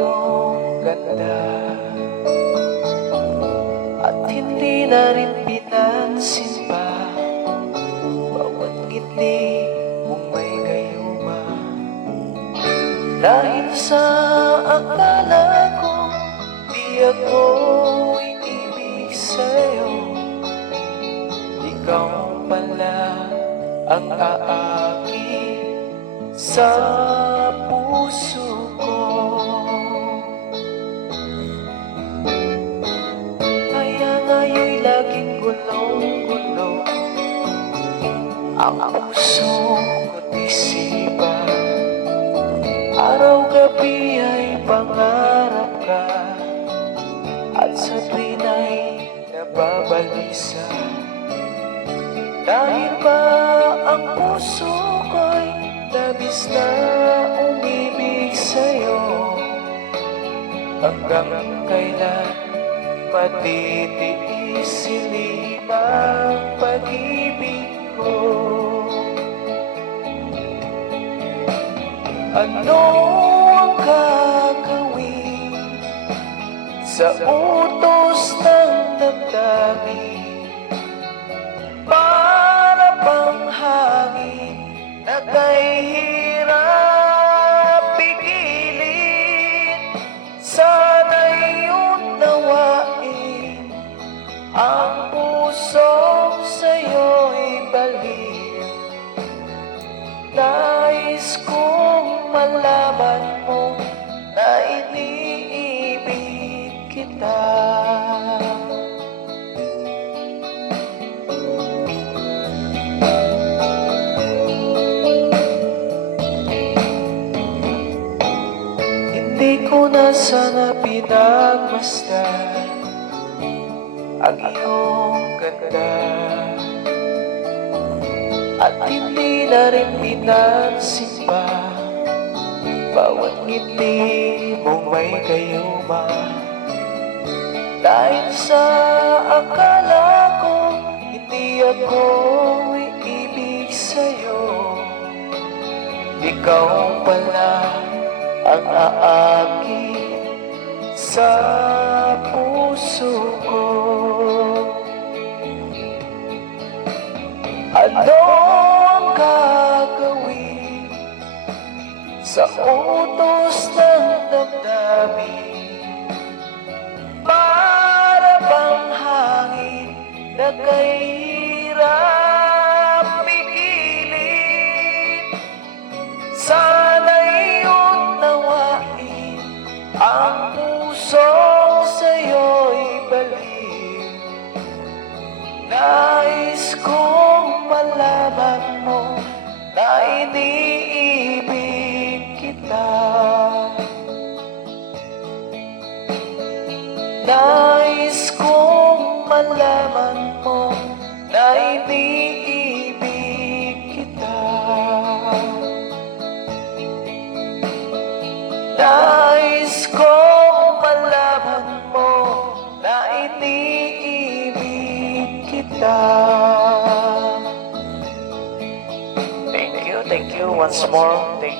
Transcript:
iyong ganda, at hindi na rin pinansin pa bawat ngiti mong may gayuma. Dahil sa akala ko di ako iibig sa'yo, ikaw pala ang aakit sa puso ko. Kaya ngayon'y laging gulong-gulo ang puso ko't isipan. Araw-gabi ay pangarap ka, at sa tuwina'y nababalisa. Dahil ba ang puso ko'y labis na umibig sa'yo, hanggang kailan matitiis silid ang pag-ibig ko? Ano ang gagawin sa utos ng damdamin? Para bang hangin na kay hirap pigilin? Sana'y unawain ang pusong sa'yo'y balik. Nais kong malaman mo na iniibig kita. Hindi ko na sana pinagmasdan ang iyong ganda, at hindi na rin pinansin pa bawat ngiti mong may gayuma. Dahil sa akala ko hindi ako iibig sa'yo, ikaw pala ang aakit sa puso ko. Ano ang gagawin sa utos ng damdamin? Para bang hangin na kay hirap pigilin? Sana'y unawain ang pusong sa'yo'y balik. Nais kong malaman mo na iniibig kita. Nais kong malaman mo na iniibig kita. Nais kong malaman mo na iniibig kita. Thank you once more. Thank you.